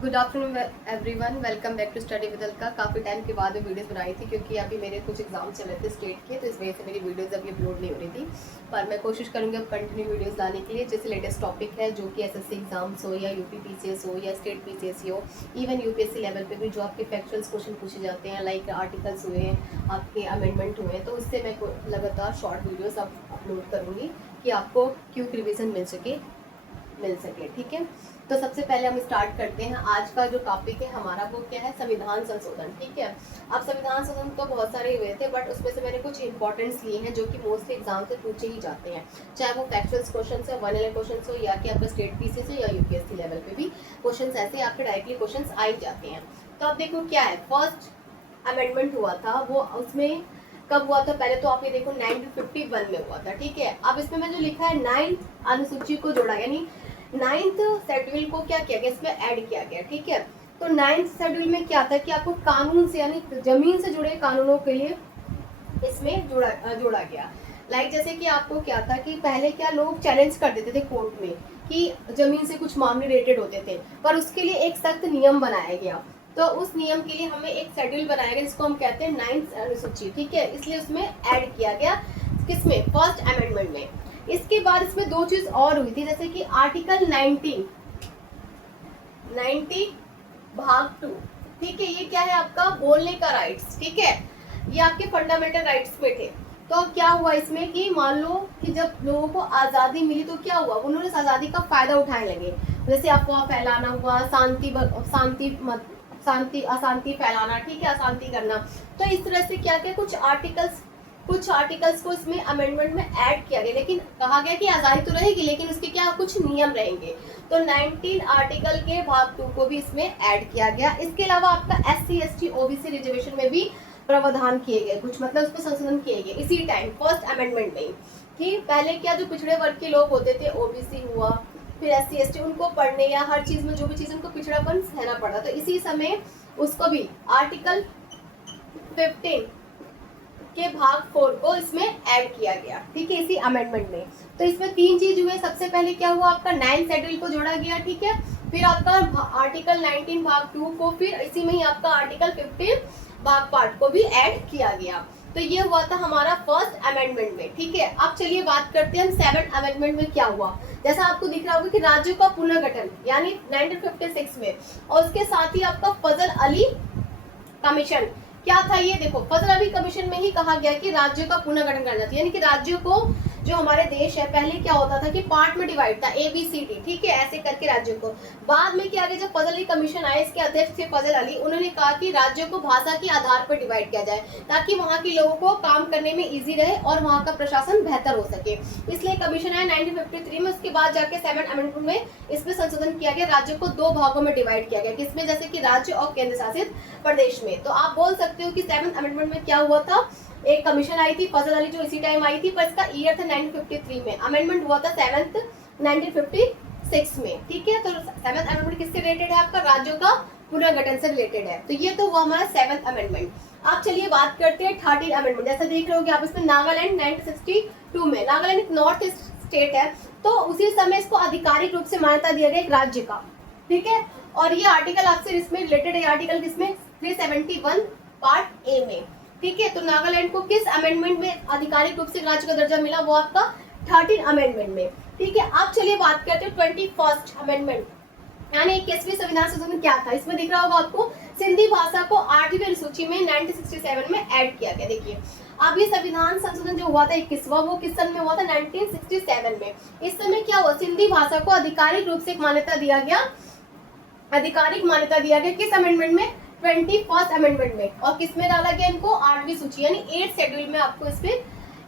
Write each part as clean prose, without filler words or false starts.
Good afternoon everyone, welcome back to study with Alka. काफ़ी time के बाद मैं वीडियोस बनाई थी क्योंकि अभी मेरे कुछ एग्जाम चल रहे थे स्टेट के, तो इस वजह से मेरी वीडियोस अभी अपलोड नहीं हो रही थी। पर मैं कोशिश करूँगी अब कंटिन्यू वीडियोस लाने के लिए, जैसे लेटेस्ट टॉपिक है जो कि एसएससी एग्जाम्स हो या यूपी पीसीएस हो या स्टेट पीसीएस हो, इवन यूपीएससी लेवल पे भी जो आपके फैक्चुअल्स क्वेश्चन पूछे जाते हैं, लाइक आर्टिकल्स हुए हैं, आपके अमेंडमेंट हुए हैं, तो उससे मैं लगातार शॉर्ट वीडियोज़ अब अपलोड करूँगी कि आपको क्विक रिविज़न मिल सके। ठीक है, तो सबसे पहले हम स्टार्ट करते हैं। आज का जो टॉपिक है हमारा वो क्या है, संविधान संशोधन। ठीक है, अब संविधान संशोधन तो बहुत सारे हुए थे, बट उसमें से मैंने कुछ इंपॉर्टेंट्स लिए हैं जो कि मोस्टली एग्जाम से पूछे ही जाते हैं, चाहे वो फैक्चुअल क्वेश्चन है, वन एल क्वेश्चन हो, या कि आपका स्टेट पीसीएस हो या यूपीएससी लेवल पे भी क्वेश्चन ऐसे आपके डायरेक्टली क्वेश्चन आ ही जाते हैं। तो अब देखो क्या है, फर्स्ट अमेंडमेंट हुआ था वो उसमें कब हुआ था, पहले तो आप ये देखो 1951 में हुआ था। ठीक है, अब इसमें मैं जो लिखा है 9th अनुसूची को जोड़ा, यानी 9th शेड्यूल को क्या किया गया, इसमें ऐड किया गया। ठीक है, तो 9th शेड्यूल में क्या था कि आपको कानून से यानी जमीन से जुड़े कानूनों के लिए इसमें जोड़ा गया। लाइक जैसे कि आपको क्या था कि पहले क्या लोग चैलेंज कर देते थे कोर्ट में कि जमीन से कुछ मामले रिलेटेड होते थे, पर उसके लिए एक सख्त नियम बनाया गया। तो उस नियम के लिए हमें एक शेड्यूल बनाया गया जिसको हम कहते हैं 9th अनुसूची। ठीक है, इसलिए उसमें ऐड किया गया, किसमें, फर्स्ट अमेंडमेंट में। इसके बाद इसमें दो चीज और हुई थी, जैसे कि आर्टिकल 90 भाग 2। ठीक है, ये क्या है, आपका बोलने का राइट्स। ठीक है, ये आपके फंडामेंटल राइट्स में थे। तो क्या हुआ इसमें कि मान लो कि जब लोगों को आज़ादी मिली तो क्या हुआ, उन्होंने इस आज़ादी का फायदा उठाने लगे, जैसे अफवाह फैलाना हुआ, शांति अशांति फैलाना, ठीक है, अशांति करना। तो इस तरह से क्या क्या कुछ आर्टिकल्स को इसमें अमेंडमेंट में ऐड किया गया, लेकिन कहा गया कि आज़ादी तो रहेगी लेकिन उसके क्या कुछ नियम रहेंगे। तो 19 आर्टिकल के भाग 2 को भी इसमें ऐड किया गया। इसके अलावा आपका SC ST OBC रिजर्वेशन में भी प्रावधान किए गए कुछ, मतलब उसमें संशोधन किए गए इसी टाइम फर्स्ट अमेंडमेंट में कि पहले क्या जो पिछड़े वर्ग के लोग होते थे, ओबीसी हुआ, फिर SC ST, उनको पढ़ने या हर चीज में जो भी चीज उनको पिछड़ापन सहना पड़ा, तो इसी समय उसको भी आर्टिकल 15 के भाग 4 को इसमें ऐड किया गया। ठीक है, इसी अमेंडमेंट में। तो इसमें तीन चीज हुए, सबसे पहले क्या हुआ, आपका 9th शेड्यूल को जोड़ा गया। ठीक है, फिर आपका आर्टिकल 19 भाग 2 को, फिर इसी में ही आपका आर्टिकल 15 भाग पार्ट को भी ऐड किया गया। तो ये हुआ था हमारा फर्स्ट अमेंडमेंट में। ठीक है, अब चलिए बात करते हैं हम 7th अमेंडमेंट में क्या हुआ। जैसा आपको दिख रहा होगा कि राज्यों का पुनर्गठन, यानी 1956 में, और उसके साथ ही आपका फजल अली कमीशन। क्या था ये, देखो फजल अली कमीशन में ही कहा गया कि राज्यों का पुनर्गठन करना चाहिए, यानी कि राज्यों को, जो हमारे देश है पहले क्या होता था कि पार्ट में डिवाइड था, ABCD, ठीक है, ऐसे करके राज्यों को। बाद में क्या गया, जब फजल अली कमीशन आए, इसके अध्यक्ष थे फजल अली, उन्होंने कहा कि राज्यों को भाषा के आधार पर डिवाइड किया जाए ताकि वहाँ के लोगों को काम करने में ईजी रहे और वहाँ का प्रशासन बेहतर हो सके। इसलिए कमीशन आया 1953 में। उसके बाद जाके 7th अमेंडमेंट में इसमें संशोधन किया गया, राज्यों को 2 भागों में डिवाइड किया गया, किसमें, जैसे कि राज्य और केंद्र शासित प्रदेश में। तो आप बोल सकते हो कि 7th अमेंडमेंट में क्या हुआ था, एक कमीशन आई थी फजल अली जो इसी टाइम आई थी, पर इसका ईयर था 1953 में, अमेंडमेंट हुआ था 7th 1956 में। ठीक है, तो 7th अमेंडमेंट किससे रिलेटेड है, आपका राज्यों का पुनर्गठन से रिलेटेड है। तो ये तो हुआ हमारा 7th अमेंडमेंट। अब चलिए बात करते हैं 13th अमेंडमेंट। जैसा देख रहे हो कि आप इसमें नागालैंड 1962 में, नागालैंड एक नॉर्थ स्टेट है, तो उसी समय इसको आधिकारिक रूप से मान्यता दिया गया एक राज्य का। ठीक है, और ये आर्टिकल आपसे इसमें रिलेटेड है, आर्टिकल किसमें, 371 पार्ट ए में। ठीक है, तो नागालैंड को किस अमेंडमेंट में आधिकारिक रूप से राज्य का दर्जा मिला, वो आपका 13th अमेंडमेंट में। ठीक है, अब चलिए बात करते हैं 21st अमेंडमेंट, यानी 21वीं संविधान संशोधन क्या था। इसमें दिख रहा होगा आपको, सिंधी भाषा को 8वीं अनुसूची में 1967 में ऐड किया गया। देखिए, अब ये संविधान संशोधन जो हुआ था 21वां, वो किस सन में हुआ था, 1967 में। इस समय क्या हुआ, सिंधी भाषा को आधिकारिक रूप से एक मान्यता दिया गया, किस अमेंडमेंट में, 21st अमेंडमेंट में। और किस में डाला गया इनको, 8वीं सूची यानी 8th शेड्यूल में आपको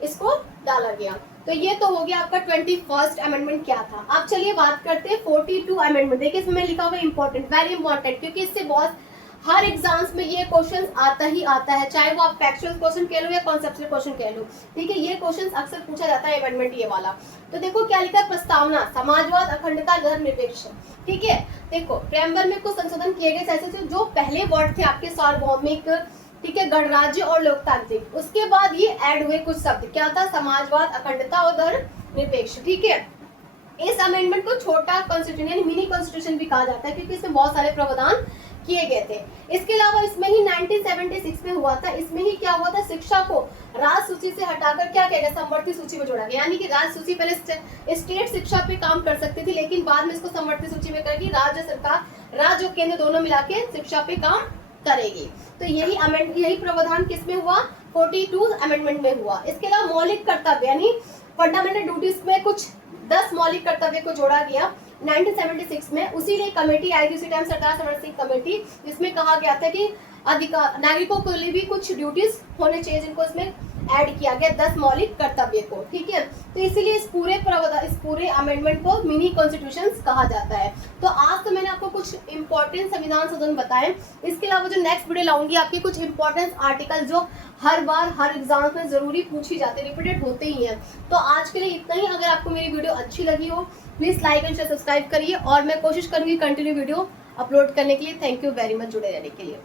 इसको डाला गया। तो ये तो हो गया आपका 21st अमेंडमेंट क्या था। अब चलिए बात करते हैं 42 अमेंडमेंट। देखिए इसमें लिखा हुआ इंपॉर्टेंट, वेरी इंपॉर्टेंट, क्योंकि इससे बहुत हर एग्जाम्स में ये क्वेश्चन आता ही आता है, चाहे वो आप फैक्चुअल क्वेश्चन कह लो या कॉन्सेप्चुअल क्वेश्चन कह लो। ठीक है, ये क्वेश्चन अक्सर पूछा जाता है अमेंडमेंट ये वाला। तो देखो क्या लिखा है, प्रस्तावना, समाजवाद, अखंडता, धर्मनिरपेक्ष। ठीक है, देखो प्रेम्बल में कुछ संशोधन किए गए, जैसे जो पहले वर्ड थे आपके सार्वभौमिक, ठीक है, गणराज्य और लोकतांत्रिक, उसके बाद ये ऐड हुए कुछ शब्द, क्या था, समाजवाद, अखंडता और धर्मनिरपेक्ष। ठीक है, इस अमेंडमेंट को छोटा कॉन्स्टिट्यूशन यानी मिनी कॉन्स्टिट्यूशन भी कहा जाता है, क्योंकि इसमें बहुत सारे प्रावधान किए गए थे। इसके अलावा इसमें ही 1976 में हुआ था, इसमें ही क्या हुआ था, शिक्षा को राज्य सूची से हटाकर क्या किया गया, समवर्ती सूची में जोड़ा गया। यानी कि राज्य सूची पहले स्टेट शिक्षा पे काम कर सकती थी, लेकिन बाद में इसको समवर्ती सूची में करके राज्य सरकार, राज्य और केंद्र दोनों मिला के शिक्षा पे काम करेगी। तो यही प्रावधान किसमें हुआ, 42 अमेंडमेंट में हुआ। इसके अलावा मौलिक कर्तव्य यानी फंडामेंटल ड्यूटीज में कुछ 10 मौलिक कर्तव्य को जोड़ा गया 1976 में। उसी लिए कमेटी आई थी उसी टाइम, सरदार सरोवर सिंह कमेटी, जिसमें कहा गया था कि नागरिकों के लिए भी कुछ ड्यूटीज होने चाहिए, जिनको इसमें ऐड किया गया 10 मौलिक कर्तव्य को। ठीक है, तो इसीलिए इस पूरे अमेंडमेंट को मिनी कॉन्स्टिट्यूशन कहा जाता है। तो आज तो मैंने आपको कुछ इंपॉर्टेंट संविधान संशोधन बताए। इसके अलावा जो नेक्स्ट वीडियो लाऊंगी आपके कुछ इंपॉर्टेंट आर्टिकल जो हर बार हर एग्जाम में जरूरी पूछी जाते, रिपीटेड होते ही हैं। तो आज के लिए इतना ही। अगर आपको मेरी वीडियो अच्छी लगी हो please like and share subscribe करिए, और मैं कोशिश करूंगी कंटिन्यू वीडियो अपलोड करने के लिए। थैंक यू वेरी मच जुड़े रहने के लिए।